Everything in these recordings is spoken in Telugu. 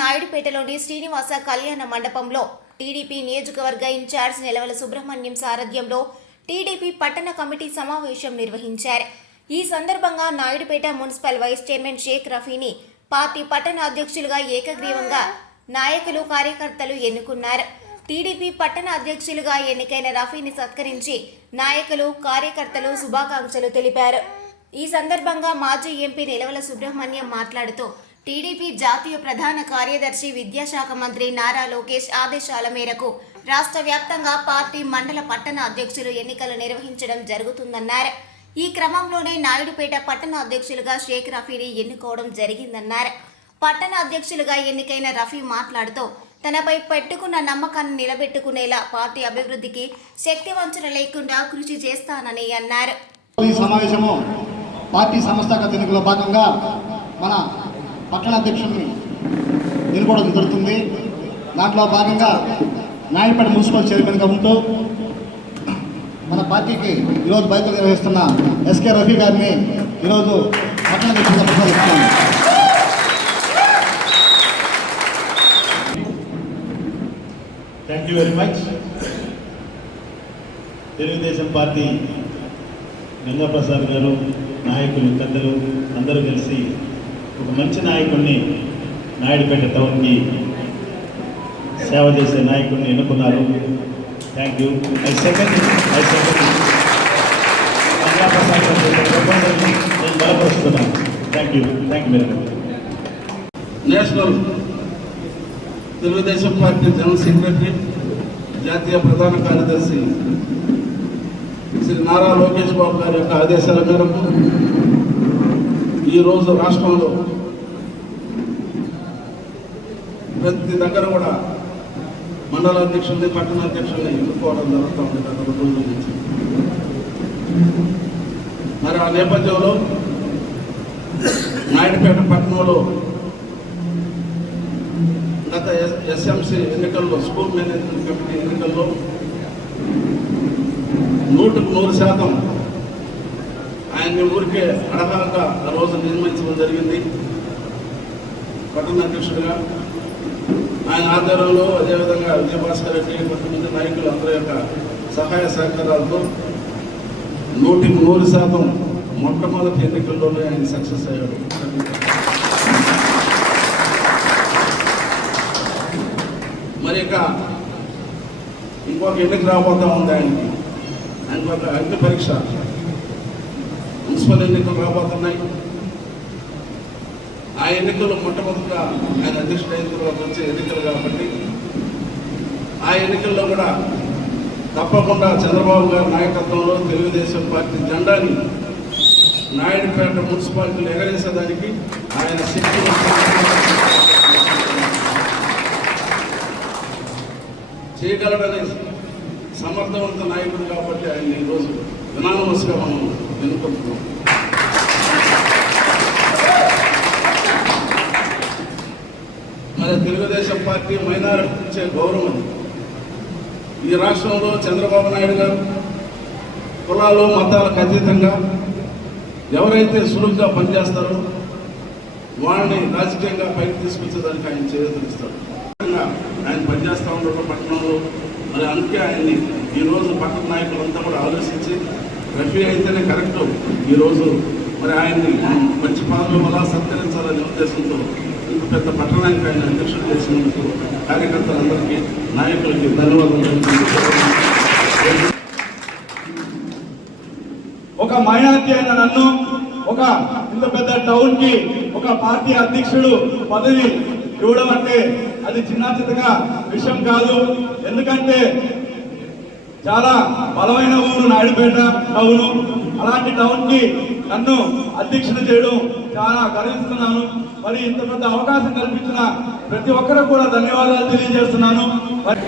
నాయుడుపేటలోని శ్రీనివాస కళ్యాణ మండపంలో టీడీపీ నియోజకవర్గ ఇన్ఛార్జ్ నిలవల సుబ్రహ్మణ్యం సారథ్యంలో టీడీపీ పట్టణ కమిటీ సమావేశం నిర్వహించారు. ఈ సందర్భంగా Naidupeta municipal vice chairman Sheikh రఫీని party పట్టణ అధ్యక్షులుగా ఏకగ్రీవంగా నాయకులు కార్యకర్తలు ఎన్నుకున్నారు. టీడీపీ పట్టణ అధ్యక్షులుగా ఎన్నికైన రఫీని సత్కరించి నాయకులు కార్యకర్తలు శుభాకాంక్షలు తెలిపారు. ఈ సందర్భంగా మాజీ ఎంపీ నిలవల సుబ్రహ్మణ్యం మాట్లాడుతూ టీడీపీ జాతీయ ప్రధాన కార్యదర్శి విద్యాశాఖ మంత్రి నారా లోకేష్ ఆదేశాల మేరకు రాష్ట్ర వ్యాప్తంగా పార్టీ మండల పట్టణ అధ్యక్షులు ఎన్నికలు నిర్వహించడం జరుగుతుందన్నారు. ఈ క్రమంలోనే నాయుడుపేట పట్టణ అధ్యక్షులుగా షేక్ రఫీని ఎన్నుకోవడం జరిగిందన్నారు. పట్టణ అధ్యక్షులుగా ఎన్నికైన రఫీ మాట్లాడుతూ తనపై పెట్టుకున్న నమ్మకాన్ని నిలబెట్టుకునేలా పార్టీ అభివృద్ధికి శక్తి వంచన లేకుండా కృషి చేస్తానని అన్నారు. ఈ సమావేశము పార్టీ సంస్థాగత ఎన్నికలో భాగంగా మన పట్టణ అధ్యక్షుడిని ఎన్నుకోవడం జరుగుతుంది. దాంట్లో భాగంగా నాయుడుపేట మున్సిపల్ చైర్మన్గా ఉంటూ మన పార్టీకి ఈరోజు బయటకు నిర్వహిస్తున్న ఎస్కే రఫీ గారిని ఈరోజు పట్టణ అధ్యక్షుడిగా ప్రసాదిస్తున్నాను thank you very much Telugu Desam party Gangaprasad గారు నాయకులు పెద్దలు అందరూ కలిసి ఒక మంచి నాయకుడిని నాయుడుపేట టౌన్కి సేవ చేసే నాయకుడిని ఎన్నుకున్నారు. Thank you I second I second నేను బలపరుస్తున్నాను. Thank you thank you very much national Telugu Desam party general secretary జాతీయ ప్రధాన కార్యదర్శి శ్రీ నారా లోకేష్ బాబు గారి యొక్క ఆదేశాల మేరకు ఈరోజు రాష్ట్రంలో ప్రతి దగ్గర కూడా మండల అధ్యక్షుల్ని పట్టణ అధ్యక్షుల్ని ఎన్నుకోవడం జరుగుతుంది గత రెండు రోజుల నుంచి. మరి ఆ నేపథ్యంలో నాయుడుపేట పట్టణంలో గత ఎస్ఎంసి ఎన్నికల్లో స్కూల్ మేనేజ్మెంట్ కమిటీ ఎన్నికల్లో నూటికి నూరు శాతం ఆయన్ని ఊరికే అడగాక ఆ రోజు నిర్మించడం జరిగింది. పట్టణ అధ్యక్షుడిగా ఆయన ఆధ్వర్యంలో అదేవిధంగా విజయభాస్కర్ రెడ్డి కొంతమంది నాయకులు అందరి యొక్క సహాయ సహకారాలతో నూటికి నూరు శాతం మొట్టమొదటి ఎన్నికల్లోనే ఆయన సక్సెస్ అయ్యాడు. మరి ఇక ఇంకొక ఎన్నిక రాబోతా ఉంది ఆయనకి. ఆయనకు ఒక అగ్ని పరీక్ష. మున్సిపల్ ఎన్నికలు రాబోతున్నాయి. ఆ ఎన్నికల్లో మొట్టమొదటిగా ఆయన అధ్యక్షుడైన తర్వాత వచ్చే ఎన్నికలు కాబట్టి ఆ ఎన్నికల్లో కూడా తప్పకుండా చంద్రబాబు గారి నాయకత్వంలో తెలుగుదేశం పార్టీ జెండాని నాయుడుపేట మున్సిపాలిటీలు ఎగరేసేదానికి ఆయన శక్తి చేయగలడనే సమర్థవంత నాయకుడు కాబట్టి ఆయన ఈరోజు వినామస్గా మనం ఎన్నుకుంటున్నాం మరి తెలుగుదేశం పార్టీ మైనారిటీ ఇచ్చే గౌరవం అది. ఈ రాష్ట్రంలో చంద్రబాబు నాయుడు గారు కులాలు మతాలకు అతీతంగా ఎవరైతే సులువుగా పనిచేస్తారో వాళ్ళని రాజకీయంగా పైకి తీసుకొచ్చేదానికి ఆయన చేయదలుస్తాడు ఆయన పనిచేస్తూ ఉండడం మరి అందుకే ఆయన్ని ఈరోజు పట్టణ నాయకులంతా కూడా ఆలోచించి రఫీ అయితేనే కరెక్ట్. ఈరోజు మరి ఆయన్ని మంచి పాలన వల్ల సత్కరించాలనే ఉద్దేశంతో ఇంత పెద్ద పట్టణానికి ఆయన అధ్యక్షుడు చేసినందుకు కార్యకర్తలందరికీ నాయకులకి ధన్యవాదాలు ఒక మైనార్టీ అయిన నన్ను ఒక ఇంత పెద్ద టౌన్కి ఒక పార్టీ అధ్యక్షుడు పదవి ఇవ్వడం అంటే అది చిన్న చిన్నగా విషయం కాదు. ఎందుకంటే చాలా బలమైన ఊరు నాయుడుపేట టౌన్ అలాంటి టౌన్కి నన్ను అధ్యక్షత చేయడం చాలా గర్విస్తున్నాను. మరి ఇంత పెద్ద అవకాశం కల్పించిన ప్రతి ఒక్కరికి కూడా ధన్యవాదాలు తెలియజేస్తున్నాను మరి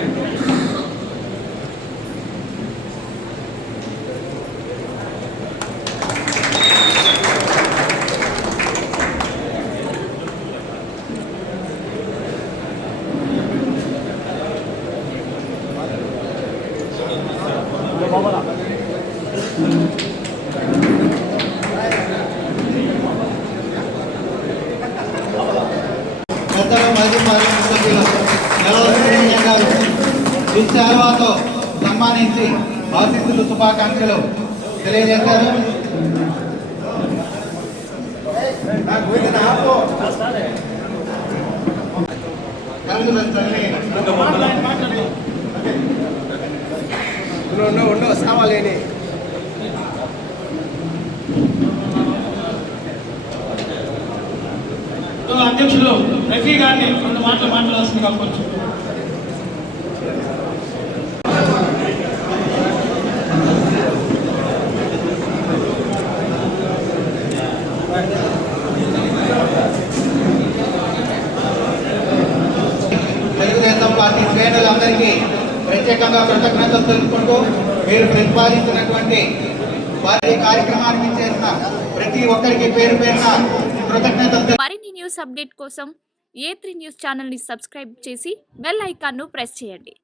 పెద్దలు మాజీ పార్లమెంట్ సభ్యులు నెలవ సుబ్రహ్మణ్యం గారు దుశ్శాలువాతో సన్మానించి ఆశీస్సులు శుభాకాంక్షలు తెలియజేశారు. కలుగుతుంది తల్లి అధ్యక్షులు రఫీ గారిని రెండు మాటలు మాట్లాడాల్సిందిగా కొంచెం తెలుగుదేశం పార్టీ శ్రేణులందరికీ ప్రత్యేకంగా కృతజ్ఞతలు తెలుపుకుంటూ మీరు ప్రతిపాదించినటువంటి పార్టీ కార్యక్రమానికి చేసిన ప్రతి ఒక్కరికి పేరు పేరున కృతజ్ఞతలు మరిన్ని న్యూస్ అప్డేట్ కోసం ఏ త్రీ న్యూస్ ఛానల్ని సబ్స్క్రైబ్ చేసి బెల్ ఐకాన్ను ప్రెస్ చేయండి.